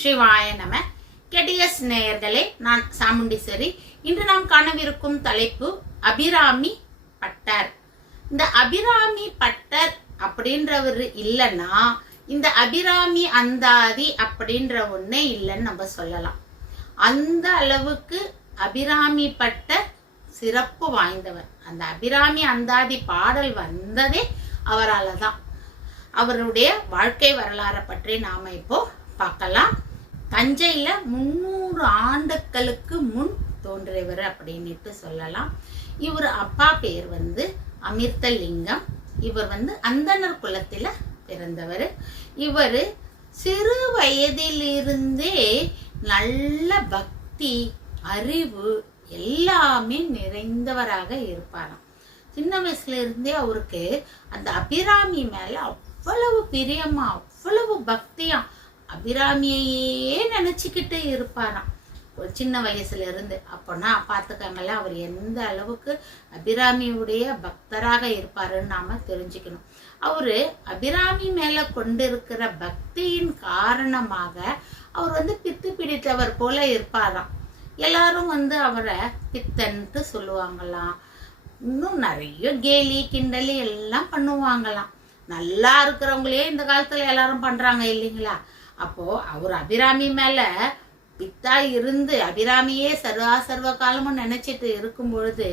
சிவாய நம. கெடியஸ் நேயர்களே நான் சாமுண்டீஸ்வரி. இன்று நாம் காணவிருக்கும் தலைப்பு அபிராமி பட்டர். இந்த அபிராமி பட்டர் அப்படின்றவர் இல்லைன்னா இந்த அபிராமி அந்தாதி அப்படின்ற ஒண்ணே இல்லைன்னு நம்ம சொல்லலாம். அந்த அளவுக்கு அபிராமி பட்டர் சிறப்பு வாய்ந்தவர். அந்த அபிராமி அந்தாதி பாடல் வந்ததே அவரால் தான் அவருடைய வாழ்க்கை வரலாறை பற்றி நாம இப்போ பார்க்கலாம். தஞ்சையில் முன்னூறு ஆண்டுகளுக்கு முன் தோன்றியவர் அப்படின்னுட்டு சொல்லலாம். இவர் அப்பா பேர் வந்து அமிர்தலிங்கம். இவர் வந்து அந்தனர் குலத்தில் பிறந்தவர். இவர் சிறு வயதிலிருந்தே நல்ல பக்தி அறிவு எல்லாமே நிறைந்தவராக இருப்பாராம். சின்ன வயசுல இருந்தே அவருக்கு அந்த அபிராமி மேல அவ்வளவு பிரியமா அவ்வளவு பக்தியா அபிராமியையே நினைச்சுக்கிட்டு இருப்பாராம். ஒரு சின்ன வயசுல இருந்து அப்போனா பார்த்துக்காங்கல்ல அவர் எந்த அளவுக்கு அபிராமியுடைய பக்தராக இருப்பாருன்னு நாம தெரிஞ்சுக்கணும். அவரு அபிராமி மேல கொண்டிருக்கிற பக்தியின் காரணமாக அவர் வந்து பித்து பிடித்தவர் போல இருப்பாராம். எல்லாரும் வந்து அவரை பித்தன்ட்டு சொல்லுவாங்களாம். இன்னும் நிறைய கேலி கிண்டலி எல்லாம் பண்ணுவாங்களாம். நல்லா இருக்கிறவங்களே இந்த காலத்துல எல்லாரும் பண்றாங்க இல்லைங்களா? அப்போ அவர் அபிராமி மேல பித்தா இருந்து அபிராமியே சர்வா சர்வ காலமும் நினைச்சிட்டு இருக்கும் பொழுது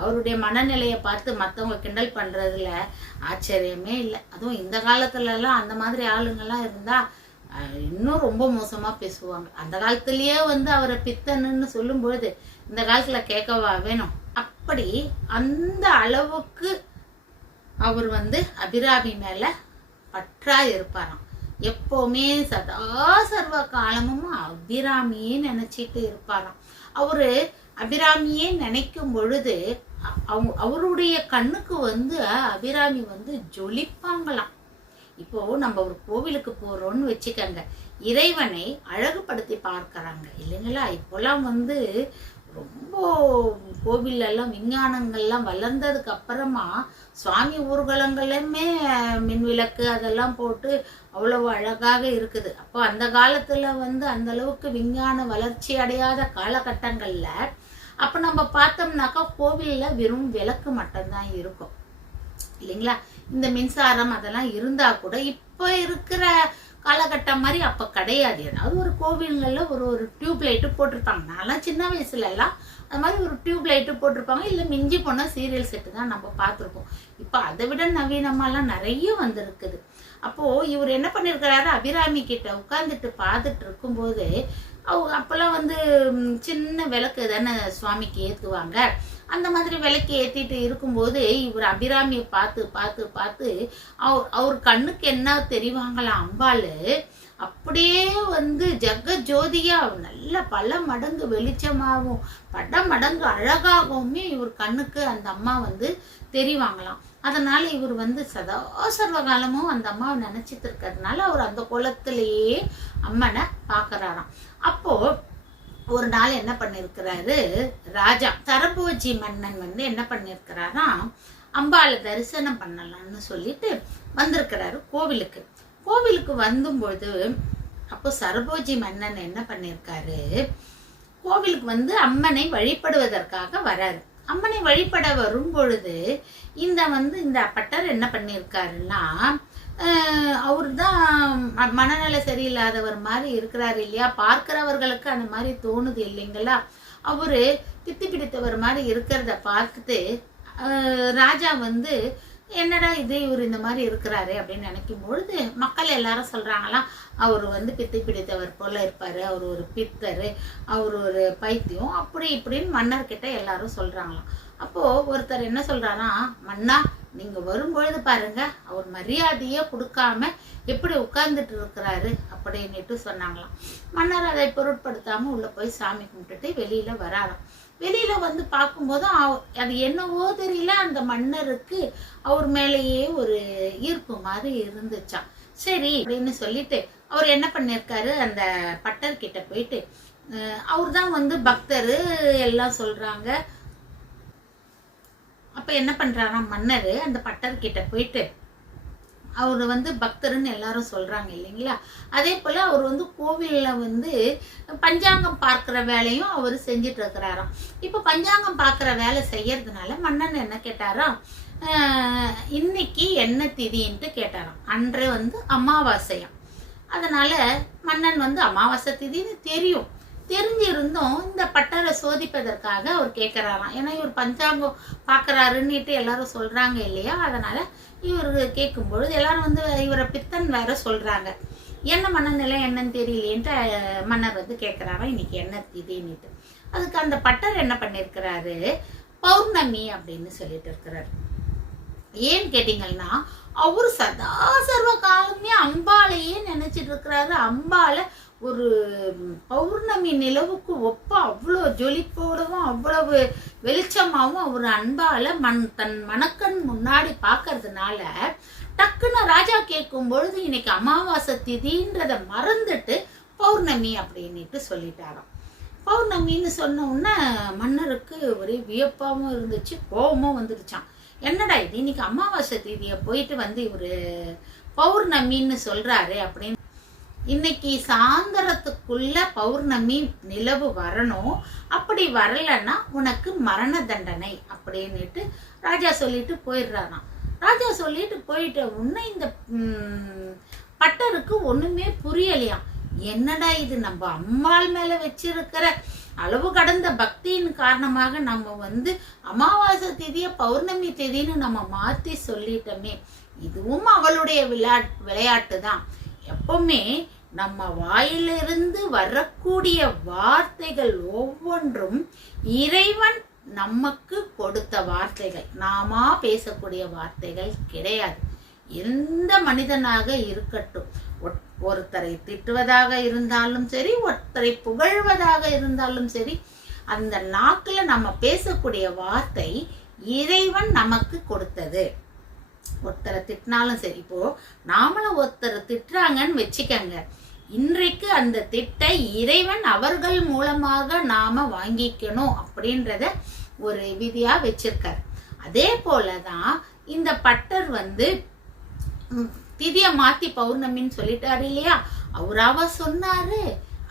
அவருடைய மனநிலையை பார்த்து மற்றவங்க கிண்டல் பண்றதுல ஆச்சரியமே இல்லை. அதுவும் இந்த காலத்துலலாம் அந்த மாதிரி ஆளுங்கெல்லாம் இருந்தா இன்னும் ரொம்ப மோசமா பேசுவாங்க. அந்த காலத்திலேயே வந்து அவரை பித்தனுன்னு சொல்லும் பொழுது இந்த காலத்துல கேட்கவா வேணும்? அப்படி அந்த அளவுக்கு அவர் வந்து அபிராமி மேல பற்றா இருப்பாராம். எப்பவுமே சதா சர்வ காலமும் அபிராமியே நினைச்சிட்டு இருப்பாராம். அவரு அபிராமியே நினைக்கும் பொழுது அ- அவங்க அவருடைய கண்ணுக்கு வந்து அபிராமி வந்து ஜொலிப்பாங்களாம். இப்போ நம்ம ஒரு கோவிலுக்கு போறோம்னு வச்சுக்கோங்க. இறைவனை அழகுபடுத்தி பார்க்கறாங்க. இல்லைங்களா? இப்போல்லாம் வந்து ரொம்ப கோவிலெல்லாம் விஞ்ஞானங்கள்லாம் வளர்ந்ததுக்கு அப்புறமா சுவாமி ஊர்வலங்களுமே மின் விளக்கு அதெல்லாம் போட்டு அவ்வளவு அழகாக இருக்குது. அப்போ அந்த காலத்தில் வந்து அந்த அளவுக்கு விஞ்ஞான வளர்ச்சி அடையாத காலகட்டங்களில் அப்போ நம்ம பார்த்தோம்னாக்கா கோவில்ல வெறும் விளக்கு மட்டும்தான் இருக்கும். இல்லைங்களா? இந்த மின்சாரம் அதெல்லாம் இருந்தால் கூட இப்போ இருக்கிற காலகட்டம் மாதிரி அப்ப கிடையாது. ஏதாவது ஒரு கோவில்கள்ல ஒரு ஒரு டியூப் லைட்டு போட்டிருப்பாங்க. நான்லாம் சின்ன வயசுல எல்லாம் அது மாதிரி ஒரு டியூப் லைட்டு போட்டிருப்பாங்க. இல்லை மிஞ்சி போனால் சீரியல் செட்டு தான் நம்ம பார்த்துருப்போம். இப்போ அதை விட நவீனமாலாம் நிறைய வந்திருக்குது. அப்போது இவர் என்ன பண்ணியிருக்கிறாரு அபிராமி கிட்ட உட்காந்துட்டு பார்த்துட்டு இருக்கும்போது அவங்க அப்போல்லாம் வந்து சின்ன விளக்கு தானே சுவாமிக்கு ஏற்றுவாங்க அந்த மாதிரி விளக்கு ஏற்றிட்டு இருக்கும்போது இவர் அபிராமியை பார்த்து பார்த்து பார்த்து அவர் அவர் கண்ணுக்கு என்ன தெரிவாங்களாம் அம்பாள்? அப்படியே வந்து ஜெக ஜோதியாக நல்ல பல மடங்கு வெளிச்சமாகவும் பட மடங்கு அழகாகவுமே இவர் கண்ணுக்கு அந்த அம்மா வந்து தெரிவாங்களாம். அதனால் இவர் வந்து சதா சர்வ காலமும் அந்த அம்மாவை நினைச்சிட்டு இருக்கிறதுனால அவர் அந்த குளத்திலேயே அம்மனை பார்க்கறாராம் அப்போ ஒரு நாள் என்ன பண்ணிருக்கிறாரு? ராஜா தரபோஜி மன்னன் வந்து என்ன பண்ணிருக்கிறாராம்? அம்பாளை தரிசனம் பண்ணலாம்னு சொல்லிட்டு வந்திருக்கிறாரு கோவிலுக்கு. கோவிலுக்கு வந்தும்பொழுது அப்போ சரபோஜி மன்னன் என்ன பண்ணியிருக்காரு கோவிலுக்கு வந்து அம்மனை வழிபடுவதற்காக வராரு. அம்மனை வழிபட வரும் பொழுது இந்த வந்து இந்த பட்டர் என்ன பண்ணியிருக்காருன்னா அவர் தான் மனநல சரியில்லாதவர் மாதிரி இருக்கிறாரு இல்லையா? பார்க்கிறவர்களுக்கு அந்த மாதிரி தோணுது இல்லைங்களா? அவரு பித்து பிடித்தவர் மாதிரி இருக்கிறத பார்த்துட்டு ராஜா வந்து என்னடா இது இவர் இந்த மாதிரி இருக்கிறாரு அப்படின்னு நினைக்கும் பொழுது மக்கள் எல்லாரும் சொல்றாங்களாம் அவர் வந்து பித்து பிடித்தவர் போல இருப்பாரு அவர் ஒரு பித்தர் அவர் ஒரு பைத்தியம் அப்படி இப்படின்னு மன்னர்கிட்ட எல்லாரும் சொல்றாங்களாம். அப்போ ஒருத்தர் என்ன சொல்றாரா மன்னா நீங்க வரும்பொழுது பாருங்க அவர் மரியாதையே கொடுக்காம எப்படி உட்கார்ந்துட்டு இருக்கிறாரு அப்படின்னுட்டு சொன்னாங்களாம். மன்னர் அதை பொருட்படுத்தாம உள்ள போய் சாமி கும்பிட்டுட்டு வெளியில வராராம். வெளியில வந்து பார்க்கும்போது அவ- அது என்னவோ தெரியல. அந்த மன்னருக்கு அவர் மேலேயே ஒரு ஈர்ப்பு மாதிரி இருந்துச்சாம். சரி அப்படின்னு சொல்லிட்டு அவர் என்ன பண்ணிருக்காரு? அந்த பட்டர் கிட்ட போயிட்டு அவர் தான் வந்து பக்தரு எல்லாம் சொல்றாங்க. அப்ப என்ன பண்றாராம் மன்னர்? அந்த பட்டர் கிட்ட போயிட்டு அவர் வந்து பக்தர்னு எல்லாரும் சொல்றாங்க இல்லைங்களா? அதே போல அவர் வந்து கோவிலில் வந்து பஞ்சாங்கம் பார்க்குற வேலையும் அவர் செஞ்சுட்டு இருக்கிறாராம் இப்போ பஞ்சாங்கம் பார்க்குற வேலை செய்யறதுனால மன்னன் என்ன கேட்டாராம் இன்னைக்கு என்ன திதின்ட்டு கேட்டாராம். அன்று வந்து அமாவாசையாம். அதனால மன்னன் வந்து அமாவாசை திதின்னு தெரியும். தெரிஞ்சிருந்தும் இந்த பட்டரை சோதிப்பதற்காக அவர் கேட்குறாராம் ஏன்னா இவர் பஞ்சாங்கம் பார்க்குறாருன்னுட்டு எல்லாரும் சொல்கிறாங்க இல்லையா? அதனால் இவர் கேட்கும்பொழுது எல்லாரும் வந்து இவரை பித்தன் வேற சொல்கிறாங்க என்ன மனநிலை என்னன்னு தெரியலேன்ட்டு மன்னர் வந்து கேட்குறாராம் இன்னைக்கு என்ன இதுன்னுட்டு அதுக்கு அந்த பட்டர் என்ன பண்ணியிருக்கிறாரு பௌர்ணமி அப்படின்னு சொல்லிட்டு இருக்கிறாரு. ஏன்னு கேட்டீங்கன்னா அவர் சதா சர்வ காலமே அம்பாலையே நினைச்சிட்டு இருக்கிறாரு. அம்பால ஒரு பௌர்ணமி நிலவுக்கு ஒப்ப அவ்வளோ ஜொலிப்போடவும் அவ்வளவு வெளிச்சமாகவும் அவர் அன்பால மண் தன் மணக்கண் முன்னாடி பார்க்கறதுனால டக்குன்னு ராஜா கேட்கும் பொழுது இன்னைக்கு அமாவாசை திதின்றத மறந்துட்டு பௌர்ணமி அப்படின்னுட்டு சொல்லிட்டாராம். பௌர்ணமின்னு சொன்ன உடனே மன்னருக்கு ஒரே வியப்பாகவும் இருந்துச்சு கோபமும் வந்துருச்சான் என்னடா இது? இன்னைக்கு அமாவாசை தேதியை போயிட்டு வந்து இவர் பௌர்ணமின்னு சொல்கிறாரு அப்படின்னு. இன்னைக்கு சாயந்தரத்துக்குள்ள பௌர்ணமி நிலவு வரணும். அப்படி வரலன்னா உனக்கு மரண தண்டனை அப்படின்னுட்டு ராஜா சொல்லிட்டு போயிடுறாராம். ராஜா சொல்லிட்டு போயிட்ட உடனே இந்த பட்டருக்கு ஒன்றுமே புரியலையாம். என்னடா இது? நம்ம அம்மாள் மேலே வச்சிருக்கிற அளவு கடந்த பக்தியின் காரணமாக நம்ம வந்து அமாவாசை தேதியை பௌர்ணமி திதின்னு நம்ம மாற்றி சொல்லிட்டோமே. இதுவும் அவளுடைய விளையாட் விளையாட்டு தான் எப்பவுமே நம்ம வாயிலிருந்து வரக்கூடிய வார்த்தைகள் ஒவ்வொன்றும் இறைவன் நமக்கு கொடுத்த வார்த்தைகள். நாமா பேசக்கூடிய வார்த்தைகள் கிடையாது. எந்த மனிதனாக இருக்கட்டும். ஒட்- ஒருத்தரை திட்டுவதாக இருந்தாலும் சரி ஒருத்தரை புகழ்வதாக இருந்தாலும் சரி அந்த நாக்கில் நம்ம பேசக்கூடிய வார்த்தை இறைவன் நமக்கு கொடுத்தது. ஒருத்தரை திட்டினாலும் சரி இப்போ நாமளும் ஒருத்தரை திட்டுறாங்கன்னு வச்சுக்கோங்க. இன்றைக்கு அந்த திட்டை இறைவன் அவர்கள் மூலமாக நாம வாங்கிக்கணும் அப்படின்றத ஒரு விதியா வச்சிருக்காரு. அதே போலதான் இந்த பட்டர் வந்து திதிய மாத்தி பௌர்ணமின்னு சொல்லிட்டாரு இல்லையா? அவராவ சொன்னாரு.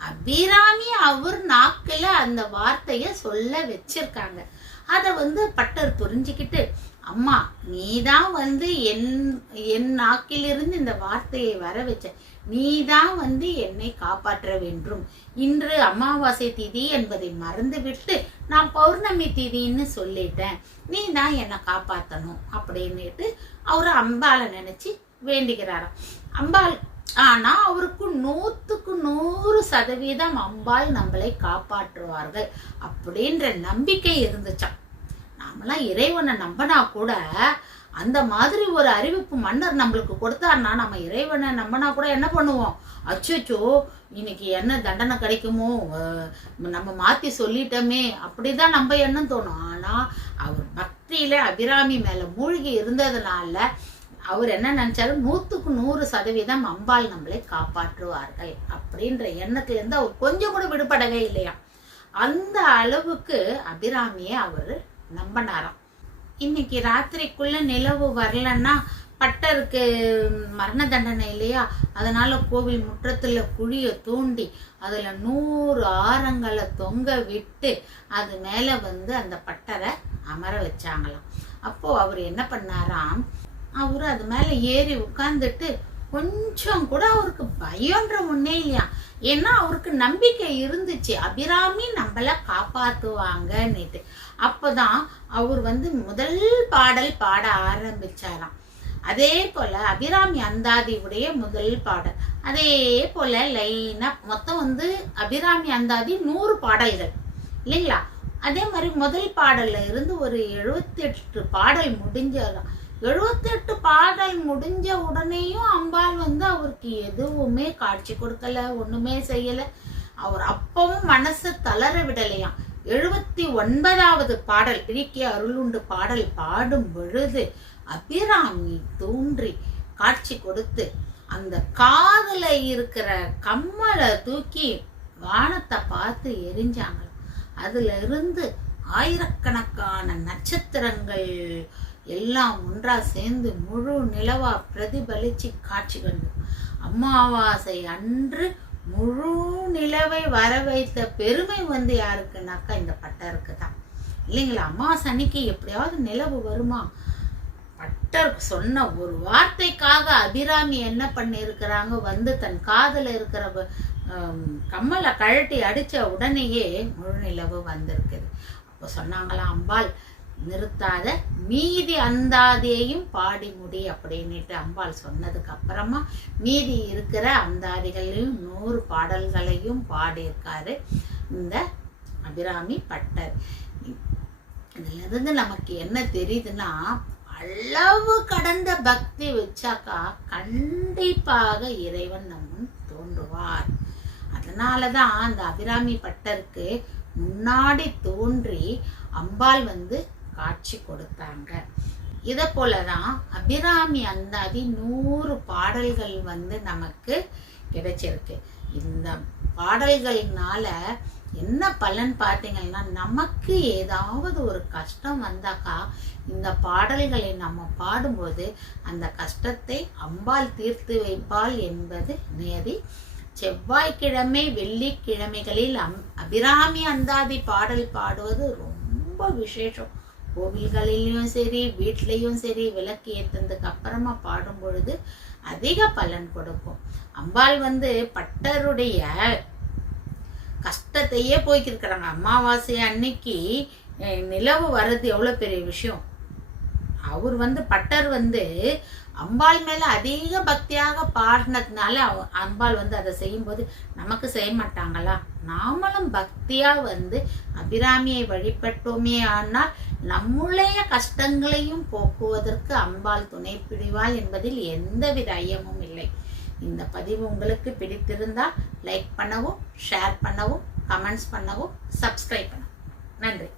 அபிராமி அவர் நாக்குல அந்த வார்த்தைய சொல்ல வச்சிருக்காங்க. அதை வந்து பட்டர் புரிஞ்சுக்கிட்டு அம்மா நீதான் வந்து என் என் நாக்கிலிருந்து இந்த வார்த்தையை வர வச்ச நீதான் வந்து என்னை காப்பாற்ற வேண்டும். இன்று அமாவாசை திதி என்பதை மறந்துவிட்டு நான் பௌர்ணமி திதின்னு சொல்லிட்டேன். நீ தான் என்னை காப்பாற்றணும் அப்படின்னுட்டு அவர் அம்பால நினைச்சு வேண்டிக்கிறாராம் அம்பாள் ஆனா அவருக்கு நூத்துக்கு நூறு சதவீதம் அம்பாள் நம்மளை காப்பாற்றுவார்கள் அப்படின்ற நம்பிக்கை இருந்துச்சான் நாமெல்லாம் இறைவனை நம்பினா கூட அந்த மாதிரி ஒரு அறிவிப்பு மன்னர் நம்மளுக்கு கொடுத்தாருன்னா நம்ம இறைவனை நம்பினா கூட என்ன பண்ணுவோம்? அச்சோச்சோ இன்னைக்கு என்ன தண்டனை கிடைக்குமோ நம்ம மாத்தி சொல்லிட்டோமே அப்படிதான் நம்ம எண்ணம் தோணும். ஆனா அவர் பக்தியில அபிராமி மேல மூழ்கி இருந்ததுனால அவர் என்ன நினைச்சாரு நூத்துக்கு நூறு சதவீதம் அம்பாள் நம்மளை காப்பாற்றுவார்கள் அப்படின்ற எண்ணத்துல இருந்து அவர் கொஞ்சம் கூட விடுபடவே இல்லையா? அந்த அளவுக்கு அபிராமியை அவர் நம்பினாராம். இன்னைக்கு ராத்திரிக்குள்ள நிலவு வரலன்னா பட்டருக்கு மரண தண்டனை இல்லையா? அதனால கோவில் முற்றத்துல குழிய தூண்டி அதுல நூறு ஆரங்களை தொங்க விட்டு அது மேல வந்து அந்த பட்டரை அமர வச்சாங்களாம். அப்போ அவர் என்ன பண்ணாராம்? அவர் அது மேல ஏறி உட்கார்ந்துட்டு கொஞ்சம் கூட அவருக்கு பயம்ன்ற ஒன்னே இல்லையா? ஏன்னா அவருக்கு நம்பிக்கை இருந்துச்சு. அபிராமி நம்மள காப்பாத்துவாங்கன்னுட்டு. அப்போதான் அவர் வந்து முதல் பாடல் பாட ஆரம்பிச்சாராம். அதே போல அபிராமி அந்தாதி உடைய முதல் பாடல். அதே போல லைனா மொத்தம் வந்து அபிராமி அந்தாதி நூறு பாடல்கள். இல்லைங்களா? அதே மாதிரி முதல் பாடல்ல இருந்து ஒரு எழுபத்தி எட்டு பாடல் முடிஞ்சாராம் எழுபத்தெட்டு பாடல் முடிஞ்ச உடனேயும் அம்பாள் வந்து அவருக்கு எதுவுமே காட்சி கொடுக்கல ஒண்ணுமே செய்யல. அவர் அப்பவும் மனசு தளர விடலையாம். எழுபத்தி ஒன்பதாவது பாடல் பிரிக்கிய அருளுண்டு பாடல் பாடும் பொழுது அபிராமி தோன்றி காட்சி கொடுத்து அந்த காதுல இருக்கிற கம்மலை தூக்கி வானத்தை பார்த்து எரிஞ்சாங்க அதுல இருந்து ஆயிரக்கணக்கான நட்சத்திரங்கள் எல்லாம் ஒன்றா சேர்ந்து முழு நிலவா பிரதிபலிச்சு காட்சி கண்டு. அமாவாசை அன்று முழு நிலவை வர வைத்த பெருமை வந்து யாருக்குனாக்கா இந்த பட்டருக்கு தான் இல்லைங்களா? அமாவாசை அன்னைக்கு எப்படியாவது நிலவு வருமா? பட்டர் சொன்ன ஒரு வார்த்தைக்காக அபிராமி என்ன பண்ணியிருக்கிறாங்க? வந்து தன் காதுல இருக்கிற கம்மலை கழட்டி அடிச்ச உடனேயே முழு நிலவு வந்திருக்குது. அப்போ சொன்னாங்களாம் அம்பாள் நிறுத்தாத மீதி அந்தாதியையும் பாடி முடி அப்படின்னுட்டு அம்பாள் சொன்னதுக்கு அப்புறமா மீதி இருக்கிற அந்தாதிகளையும் நூறு பாடல்களையும் பாடியிருக்காரு இந்த அபிராமி பட்டர். இதுலேருந்து நமக்கு என்ன தெரியுதுன்னா அளவு கடந்த பக்தி வச்சாக்கா கண்டிப்பாக இறைவன் நம்ம முன் தோன்றுவார் அதனாலதான் அந்த அபிராமி பட்டருக்கு முன்னாடி தோன்றி அம்பாள் வந்து காட்சி கொடுத்தாங்க. இதை போலதான் அபிராமி அந்தாதி நூறு பாடல்கள் வந்து நமக்கு கிடைச்சிருக்கு. இந்த பாடல்கள்னால என்ன பலன் பார்த்தீங்கன்னா நமக்கு ஏதாவது ஒரு கஷ்டம் வந்தாக்கா இந்த பாடல்களை நம்ம பாடும்போது அந்த கஷ்டத்தை அம்பாள் தீர்த்து வைப்பாள் என்பது நேரி செவ்வாய்க்கிழமை வெள்ளிக்கிழமைகளில் அம் அபிராமி அந்தாதி பாடல் பாடுவது ரொம்ப விசேஷம். கோவில்களிலும் சரி வீட்லேயும் சரி விளக்கு ஏற்றதுக்கு அப்புறமா பாடும் பொழுது அதிக பலன் கொடுக்கும். அம்பாள் வந்து பட்டருடைய கஷ்டத்தையே போய்க்கிருக்கிறாங்க அமாவாசை அன்னைக்கு நிலவு வர்றது எவ்வளோ பெரிய விஷயம்? அவர் வந்து பட்டர் வந்து அம்பாள் மேல அதிக பக்தியாக பாடினதுனால அம்பாள் வந்து அதை செய்யும்போது நமக்கு செய்ய மாட்டாங்களா? நாமளும் பக்தியா வந்து அபிராமியை வழிபட்டோமே ஆனால் நம்முடைய கஷ்டங்களையும் போக்குவதற்கு அம்பாள் துணை பிடிவாள் என்பதில் எந்தவித ஐயமும் இல்லை. இந்த பதிவு உங்களுக்கு பிடித்திருந்தால் லைக் பண்ணவும் ஷேர் பண்ணவும் கமெண்ட்ஸ் பண்ணவும் சப்ஸ்கிரைப் பண்ணவும். நன்றி.